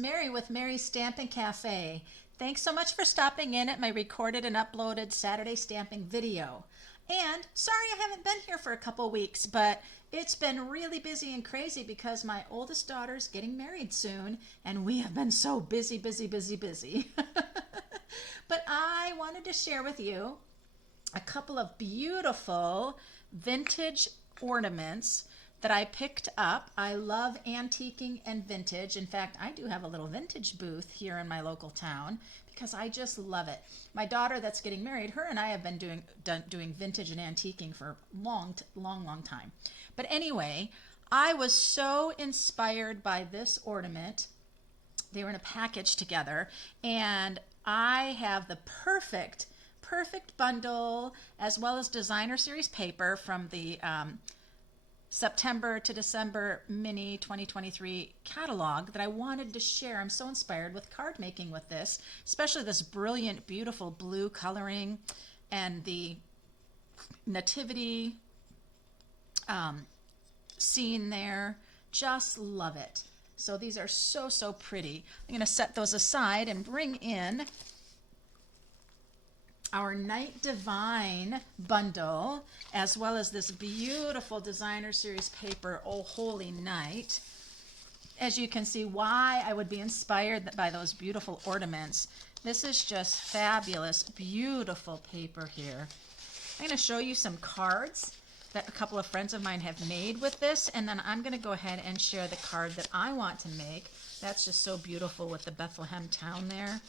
Mary with Mary's Stampin' Cafe. Thanks so much for stopping in at my recorded and uploaded Saturday stamping video. And sorry I haven't been here for a couple weeks, but it's been really busy and crazy because my oldest daughter's getting married soon, and we have been so busy. But I wanted to share with you a couple of beautiful vintage ornaments that I picked up. I love antiquing and vintage. In fact, I do have a little vintage booth here in my local town because I just love it. My daughter that's getting married, her and I have been doing vintage and antiquing for a long time. But anyway, I was so inspired by this ornament. They were in a package together, and I have the perfect bundle as well as designer series paper from the September to December mini 2023 catalog that I wanted to share. I'm so inspired with card making with this, especially this brilliant, beautiful blue coloring and the nativity scene there. Just love it. So these are so pretty. I'm going to set those aside and bring in our Night Divine bundle, as well as this beautiful designer series paper, Oh Holy Night. As you can see why I would be inspired by those beautiful ornaments. This is just fabulous, beautiful paper here. I'm going to show you some cards that a couple of friends of mine have made with this, and then I'm going to go ahead and share the card that I want to make. That's just so beautiful with the Bethlehem town there.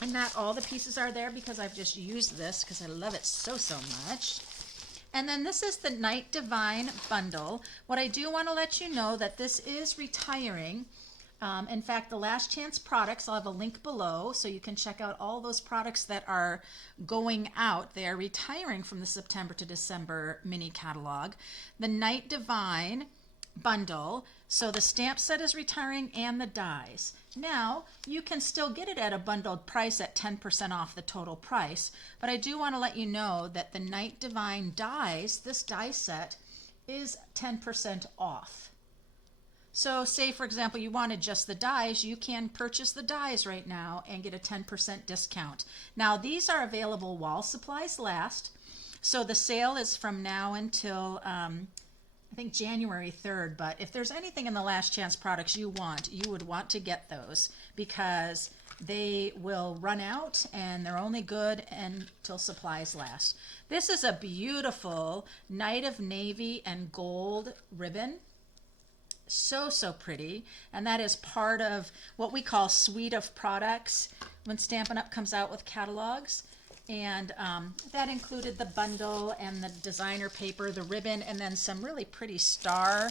And not all the pieces are there because I've just used this because I love it so much. And then this is the Night Divine bundle. What I do want to let you know that this is retiring. In fact, the last chance products, I'll have a link below so you can check out all those products that are going out. They are retiring from the September to December mini catalog. The Night Divine bundle, so the stamp set is retiring and the dies. Now, you can still get it at a bundled price at 10% off the total price, but I do want to let you know that the Night Divine dies, this die set, is 10% off. So say, for example, you wanted just the dies, you can purchase the dies right now and get a 10% discount. Now, these are available while supplies last, so the sale is from now until I think January 3rd, but if there's anything in the last chance products you would want to get those because they will run out and they're only good until supplies last. This is a beautiful Night of Navy and Gold ribbon. So pretty, and that is part of what we call suite of products when Stampin' Up! Comes out with catalogs. And that included the bundle and the designer paper, the ribbon, and then some really pretty star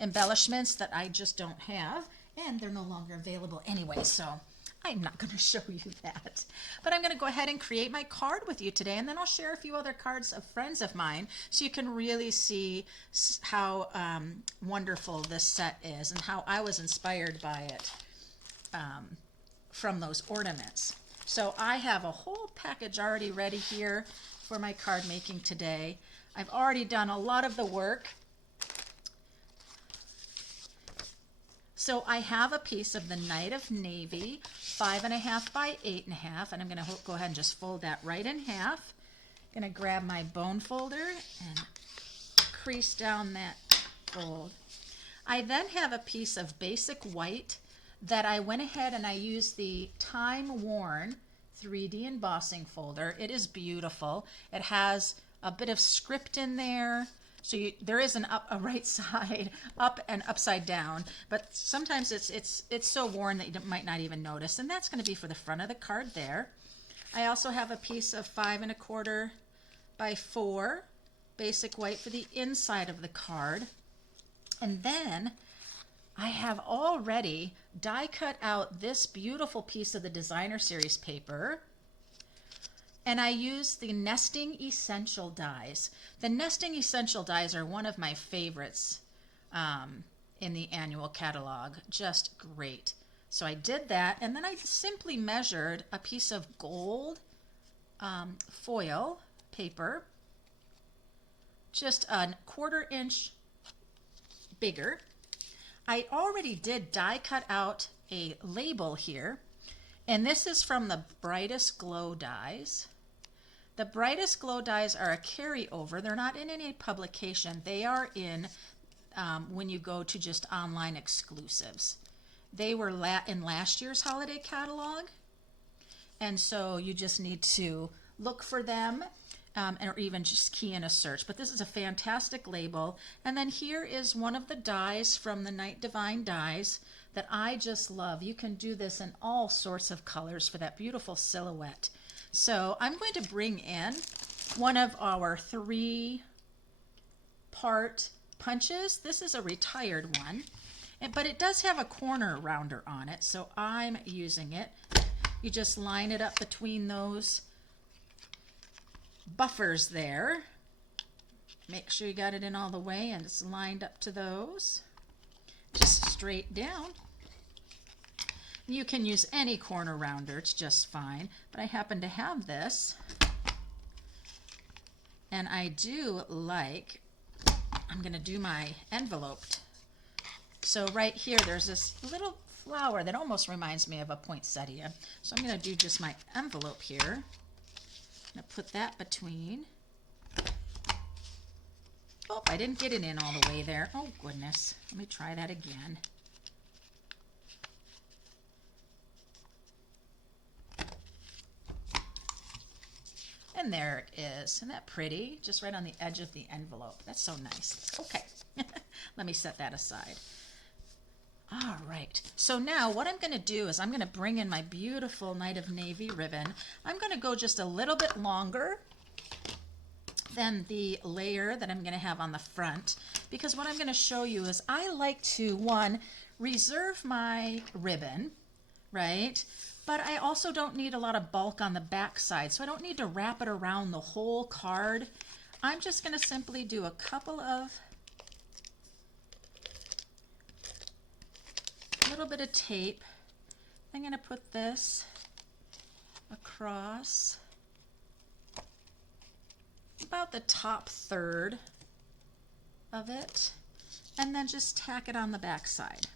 embellishments that I just don't have, and they're no longer available anyway, so I'm not going to show you that. But I'm going to go ahead and create my card with you today, and then I'll share a few other cards of friends of mine so you can really see how wonderful this set is and how I was inspired by it from those ornaments. So I have a whole package already ready here for my card making today. I've already done a lot of the work. So I have a piece of the Night of Navy, 5.5 by 8.5, and I'm going to go ahead and just fold that right in half. I'm going to grab my bone folder and crease down that fold. I then have a piece of basic white that I went ahead and I used the Time Worn 3D embossing folder. It is beautiful. It has a bit of script in there. So there is a right side up and upside down, but sometimes it's so worn that you might not even notice. And that's going to be for the front of the card there. I also have a piece of 5.25 by 4 basic white for the inside of the card. And then I have already die cut out this beautiful piece of the designer series paper, and I use the Nesting Essential dies. The Nesting Essential dies are one of my favorites in the annual catalog. Just great. So I did that, and then I simply measured a piece of gold foil paper, just a 1/4 inch bigger. I already did die cut out a label here, and this is from the Brightest Glow dies. The Brightest Glow dies are a carryover. They're not in any publication. They are in when you go to just online exclusives. They were in last year's holiday catalog, and so you just need to look for them or even just key in a search. But this is a fantastic label. And then here is one of the dies from the Night Divine dies that I just love. You can do this in all sorts of colors for that beautiful silhouette. So I'm going to bring in one of our 3-part punches. This is a retired one, but it does have a corner rounder on it, so I'm using it. You just line it up between those buffers there. Make sure you got it in all the way and it's lined up to those. Just straight down. You can use any corner rounder, it's just fine, but I happen to have this, and I do like, I'm going to do my envelope. So right here there's this little flower that almost reminds me of a poinsettia, so I'm going to do just my envelope here. I'm going to put that between. Oh, I didn't get it in all the way there. Oh goodness, let me try that again. And there it is. Isn't that pretty? Just right on the edge of the envelope. That's so nice. Okay, let me set that aside. All right, so now what I'm going to do is I'm going to bring in my beautiful Night of Navy ribbon. I'm going to go just a little bit longer than the layer that I'm going to have on the front, because what I'm going to show you is I like to, one, reserve my ribbon, right? But I also don't need a lot of bulk on the back side, so I don't need to wrap it around the whole card. I'm just going to simply do a couple of, little bit of tape. I'm going to put this across about the top third of it, and then just tack it on the back side.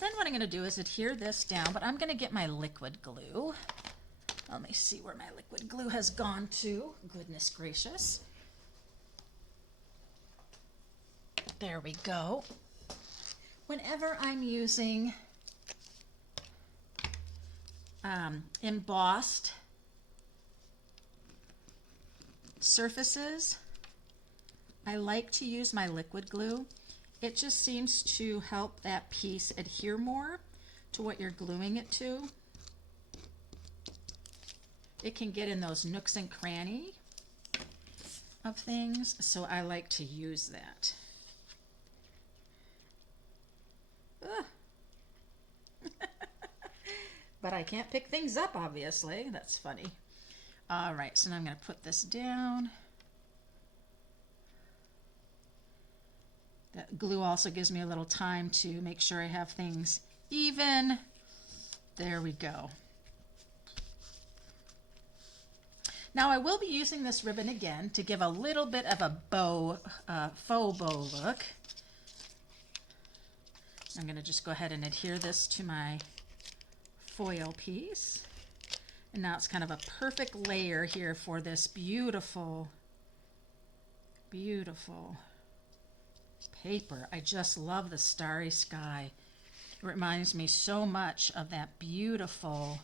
Then what I'm going to do is adhere this down, but I'm going to get my liquid glue. Let me see where my liquid glue has gone to. Goodness gracious. There we go. Whenever I'm using embossed surfaces, I like to use my liquid glue. It just seems to help that piece adhere more to what you're gluing it to. It can get in those nooks and crannies of things, so I like to use that. But I can't pick things up, obviously. That's funny. All right, so now I'm going to put this down. That glue also gives me a little time to make sure I have things even. There we go. Now I will be using this ribbon again to give a little bit of a bow, faux bow look. I'm going to just go ahead and adhere this to my foil piece. And now it's kind of a perfect layer here for this beautiful, beautiful paper. I just love the starry sky. It reminds me so much of that beautiful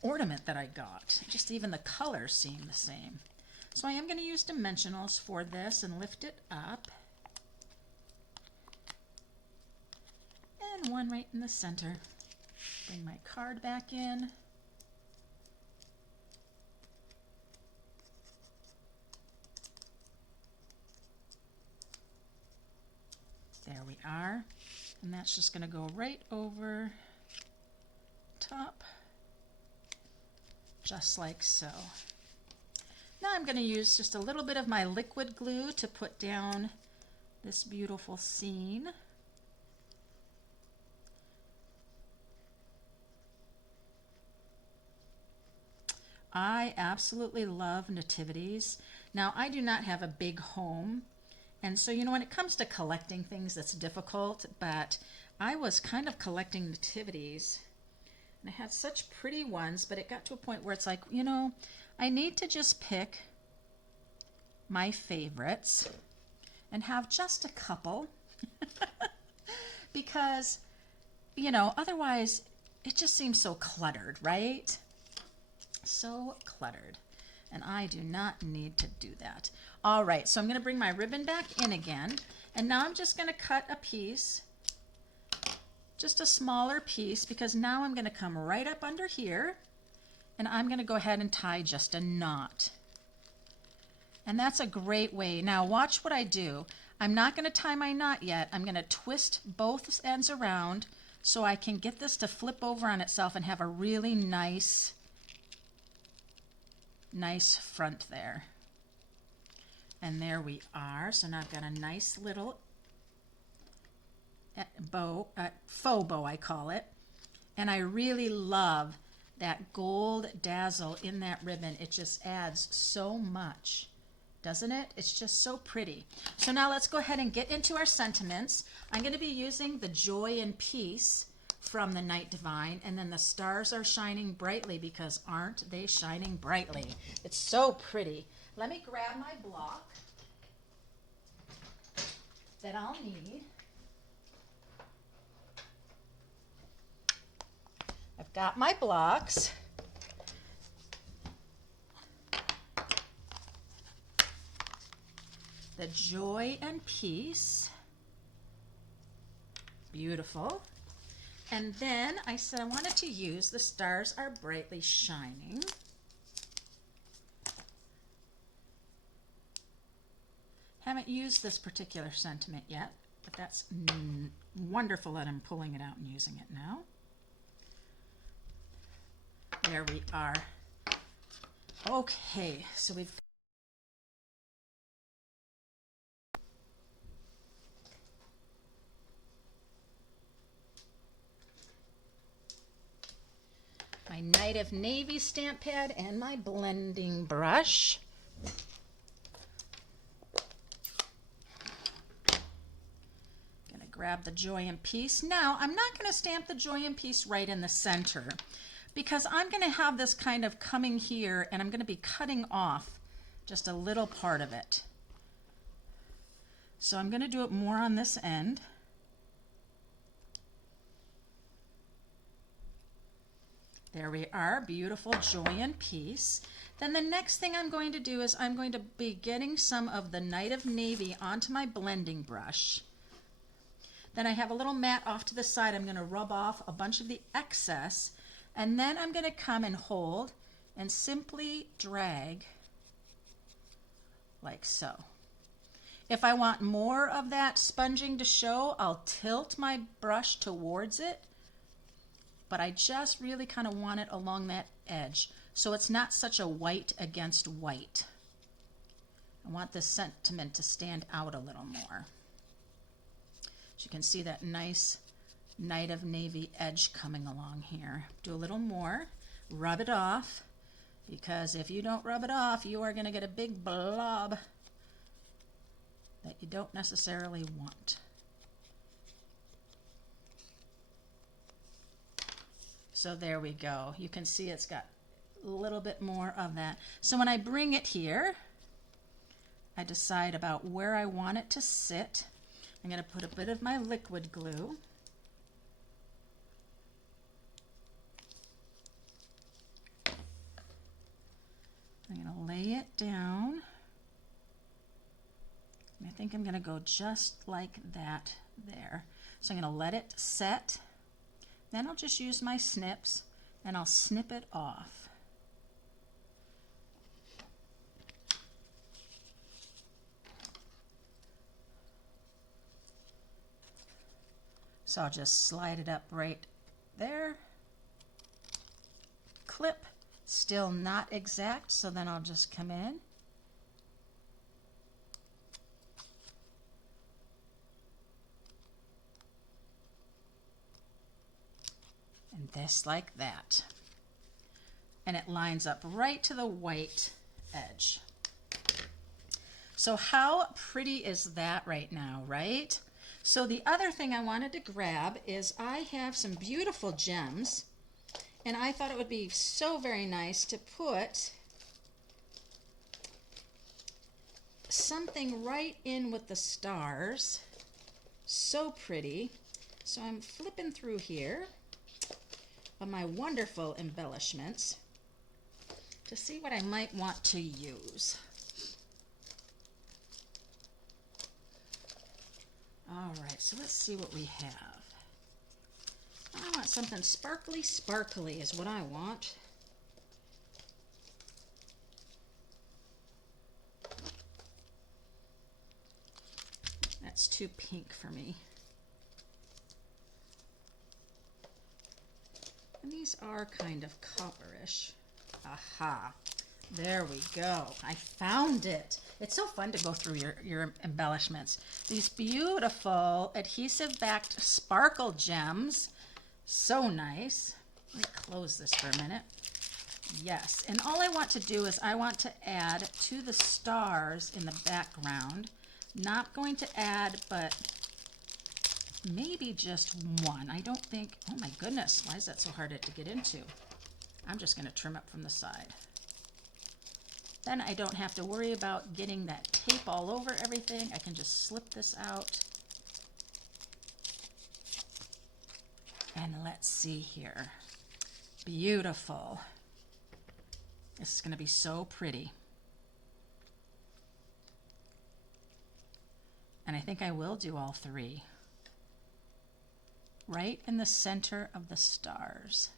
ornament that I got. Just even the colors seem the same. So I am going to use dimensionals for this and lift it up. And one right in the center. Bring my card back in. There we are. And that's just going to go right over top, just like so. Now I'm going to use just a little bit of my liquid glue to put down this beautiful scene. I absolutely love nativities. Now, I do not have a big home, and so, when it comes to collecting things, it's difficult, but I was kind of collecting nativities, and I had such pretty ones, but it got to a point where it's like, I need to just pick my favorites and have just a couple because, otherwise it just seems so cluttered, right? So cluttered. And I do not need to do that. All right, so I'm going to bring my ribbon back in again. And now I'm just going to cut a piece, just a smaller piece, because now I'm going to come right up under here and I'm going to go ahead and tie just a knot. And that's a great way. Now watch what I do. I'm not going to tie my knot yet. I'm going to twist both ends around so I can get this to flip over on itself and have a really nice front there. And there we are. So now I've got a nice little bow, faux bow I call it. And I really love that gold dazzle in that ribbon. It just adds so much, doesn't it? It's just so pretty. So now let's go ahead and get into our sentiments. I'm going to be using the Joy and Peace from the Night Divine, and then the stars are shining brightly, because aren't they shining brightly? It's so pretty. Let me grab my block that I'll need. I've got my blocks. The Joy and Peace. Beautiful. And then I said I wanted to use the Stars Are Brightly Shining. Haven't used this particular sentiment yet, but that's wonderful that I'm pulling it out and using it now. There we are. Okay, so we've my Night of Navy stamp pad and my blending brush. Gonna grab the Joy and Peace. Now, I'm not gonna stamp the Joy and Peace right in the center, because I'm gonna have this kind of coming here and I'm gonna be cutting off just a little part of it. So I'm gonna do it more on this end. There we are, beautiful Joy and Peace. Then the next thing I'm going to do is I'm going to be getting some of the Night of Navy onto my blending brush. Then I have a little mat off to the side. I'm going to rub off a bunch of the excess, and then I'm going to come and hold and simply drag like so. If I want more of that sponging to show, I'll tilt my brush towards it, but I just really kind of want it along that edge, so it's not such a white against white. I want this sentiment to stand out a little more. So you can see that nice Night of Navy edge coming along here. Do a little more, rub it off, because if you don't rub it off, you are going to get a big blob that you don't necessarily want. So there we go. You can see it's got a little bit more of that. So when I bring it here, I decide about where I want it to sit. I'm going to put a bit of my liquid glue. I'm going to lay it down. And I think I'm going to go just like that there. So I'm going to let it set. Then I'll just use my snips and I'll snip it off. So I'll just slide it up right there. Clip, still not exact, so then I'll just come in. And this like that. And it lines up right to the white edge. So how pretty is that right now, right? So the other thing I wanted to grab is I have some beautiful gems, and I thought it would be so very nice to put something right in with the stars. So pretty. So I'm flipping through here of my wonderful embellishments to see what I might want to use. All right, so let's see what we have. I want something sparkly, sparkly is what I want. That's too pink for me. And these are kind of copperish. Aha, there we go. I found it. It's so fun to go through your embellishments. These beautiful adhesive-backed sparkle gems. So nice. Let me close this for a minute. Yes, and all I want to do is I want to add to the stars in the background. Not going to add, but maybe just one. I don't think, oh my goodness, why is that so hard to get into? I'm just going to trim up from the side. Then I don't have to worry about getting that tape all over everything. I can just slip this out. And let's see here. Beautiful. This is going to be so pretty. And I think I will do all three. Right in the center of the stars.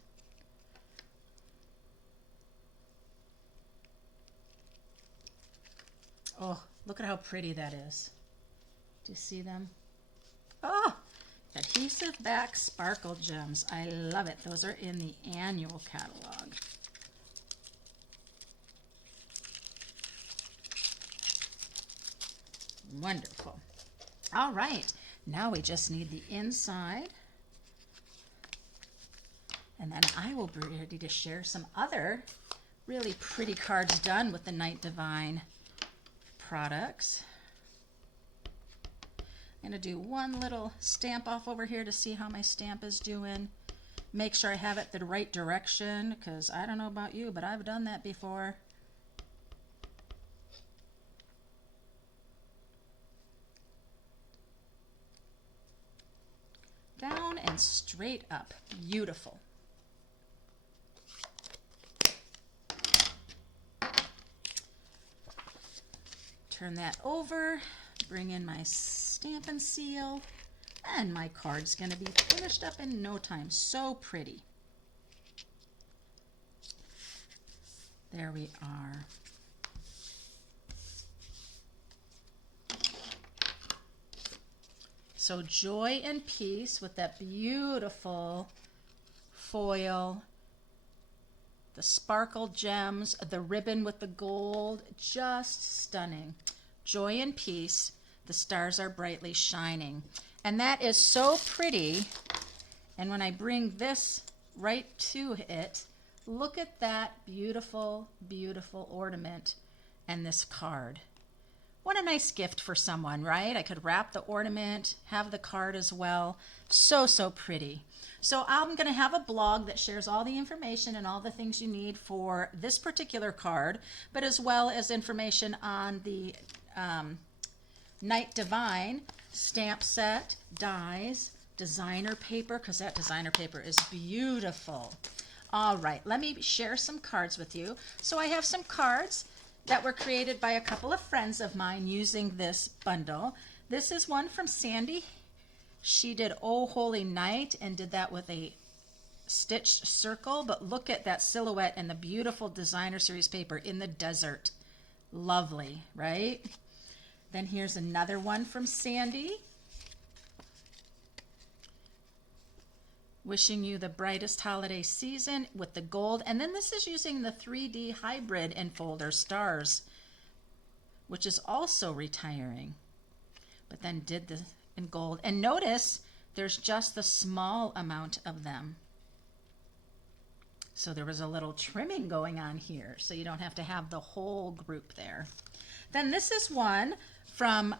Oh, look at how pretty that is. Do you see them? Oh, adhesive back sparkle gems. I love it. Those are in the annual catalog. Wonderful. All right, now we just need the inside. And then I will be ready to share some other really pretty cards done with the Night Divine products. I'm going to do one little stamp off over here to see how my stamp is doing. Make sure I have it the right direction, because I don't know about you, but I've done that before. Down and straight up. Beautiful. Turn that over, bring in my stamp and seal, and my card's going to be finished up in no time. So pretty. There we are. So joy and peace with that beautiful foil, the sparkle gems, the ribbon with the gold, just stunning. Joy and peace, the stars are brightly shining. And that is so pretty. And when I bring this right to it, look at that beautiful, beautiful ornament and this card. What a nice gift for someone, right? I could wrap the ornament, have the card as well. So, so pretty. So I'm going to have a blog that shares all the information and all the things you need for this particular card, but as well as information on the Night Divine stamp set, dies, designer paper, because that designer paper is beautiful. All right, let me share some cards with you. So I have some cards that were created by a couple of friends of mine using this bundle. This is one from Sandy. She did Oh Holy Night and did that with a stitched circle, but look at that silhouette and the beautiful designer series paper in the desert. Lovely, right? Then here's another one from Sandy. Wishing you the brightest holiday season with the gold. And then this is using the 3D hybrid enfolder stars, which is also retiring, but then did the in gold. And notice there's just the small amount of them. So there was a little trimming going on here, so you don't have to have the whole group there. Then this is one from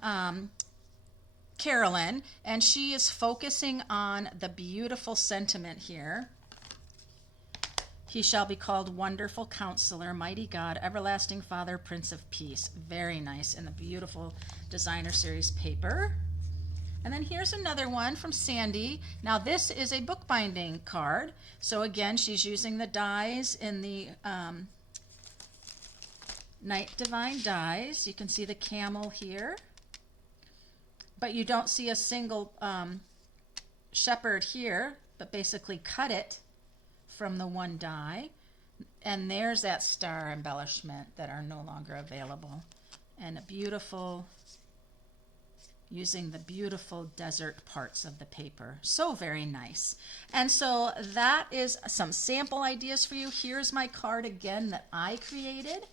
Carolyn, and she is focusing on the beautiful sentiment here. He shall be called Wonderful Counselor, Mighty God, Everlasting Father, Prince of Peace. Very nice, in the beautiful designer series paper. And then here's another one from Sandy. Now this is a bookbinding card. So again, she's using the dies in the Night Divine dies. You can see the camel here. But you don't see a single shepherd here, but basically cut it from the one die. And there's that star embellishment that are no longer available. And a beautiful, using the beautiful desert parts of the paper. So very nice. And so that is some sample ideas for you. Here's my card again that I created.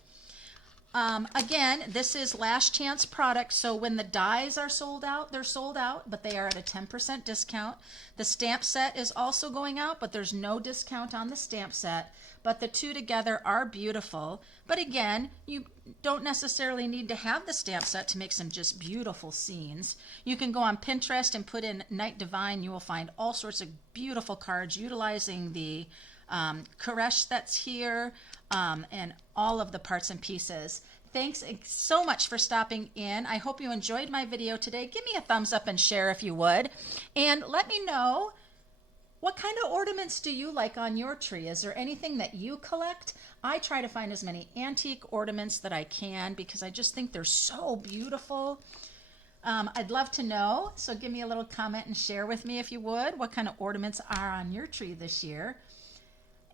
Again, this is last chance product, so when the dies are sold out, they're sold out, but they are at a 10% discount. The stamp set is also going out, but there's no discount on the stamp set. But the two together are beautiful. But again, you don't necessarily need to have the stamp set to make some just beautiful scenes. You can go on Pinterest and put in Night Divine. You will find all sorts of beautiful cards utilizing the Koresh that's here, and all of the parts and pieces. Thanks so much for stopping in. I hope you enjoyed my video today. Give me a thumbs up and share if you would. And let me know, what kind of ornaments do you like on your tree? Is there anything that you collect? I try to find as many antique ornaments that I can because I just think they're so beautiful. I'd love to know, so give me a little comment and share with me if you would, what kind of ornaments are on your tree this year.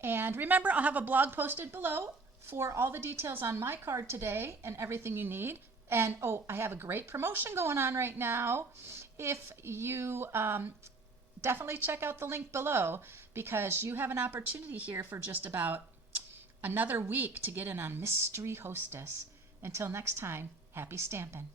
And remember, I'll have a blog posted below for all the details on my card today and everything you need. And oh, I have a great promotion going on right now. If you definitely check out the link below, because you have an opportunity here for just about another week to get in on Mystery Hostess. Until next time, happy stamping.